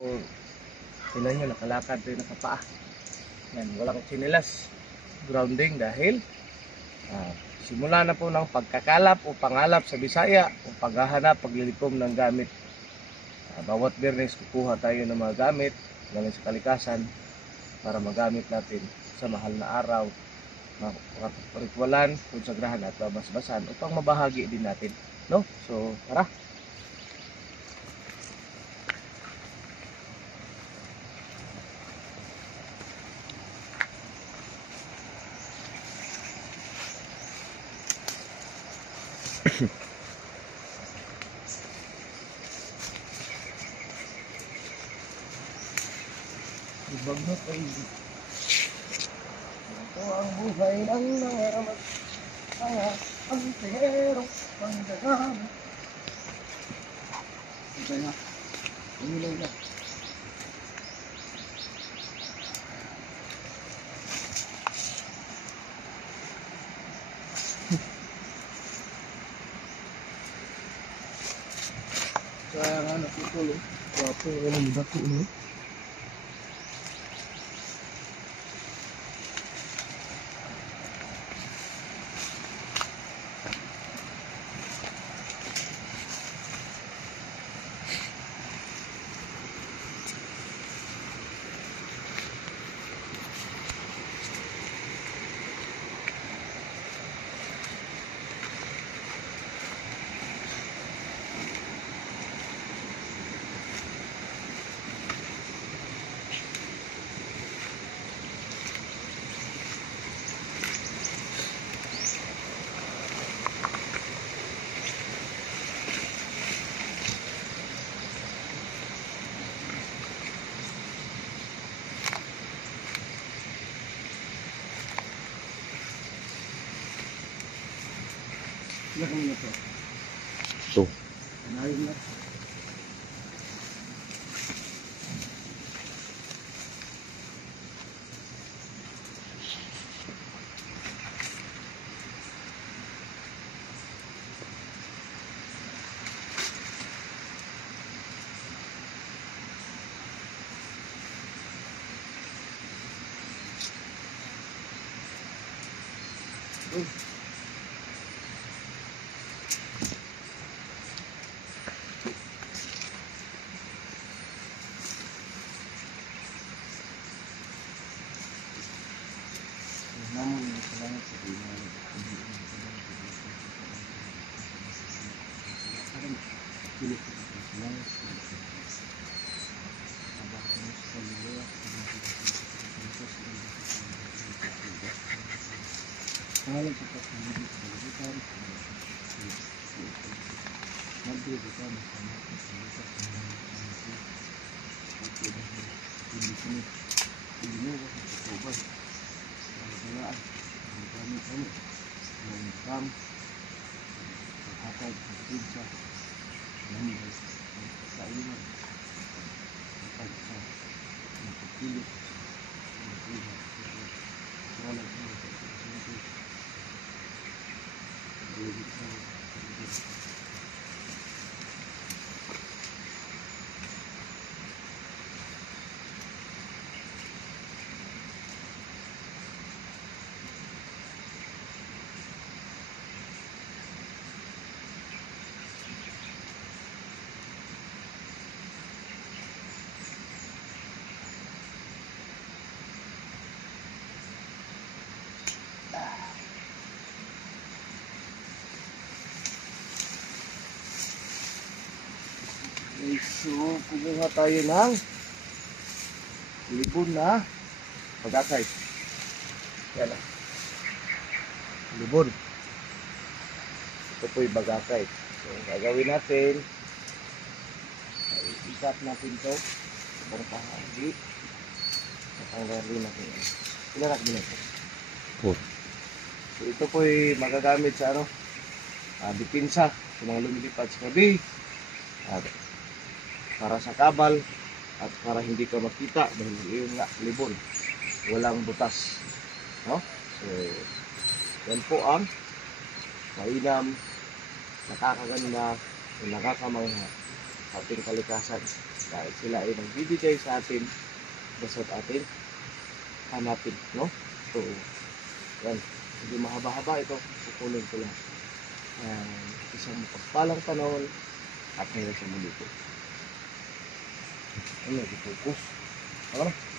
So, tingnan nyo, nakalakad rin nakapaa. Yan, walang sinilas. Grounding dahil simula na po ng pagkakalap o pangalap sa Bisaya o paghahanap, paglilikom ng gamit. Bawat Biyernes kukuha tayo ng mga gamit galing sa kalikasan para magamit natin sa mahal na araw, ritualan, konsagrahan at babasbasan upang mabahagi din natin. No? So, tara! Ibagnot ay ito ang buhay ng mga pangterong pangdagamit. Ito na, umilaw na. Kaya nga natutulog. Wapo yung mga dako mo. Ilan na ito? Ito. Panayin na. Okay, so kumuha tayo ng libon na pag-akay. Yan lang. Libon. Ito po yung bagakay. So, gagawin natin, ikat natin ito. Ibang pahagi. Natanggalin natin yan. Ilarak din natin. Oh. So, ito po yung magagamit sa dipinsa sa mga lumilipad sa gabi. Para sa kabal at para hindi ka makita dahil yun nga, libon. Walang butas. No? So, yan po ang mainam, nakakaganda, nakakamangha ating kalikasan. Dahil sila ay nagbibigay sa atin basta atin hanapin, no? So, yan. Hindi mahaba-haba ito. Kukunin ko lang. Isang mapagpalang panahon at ngayon sa muli po. Ano, di focus. Ano?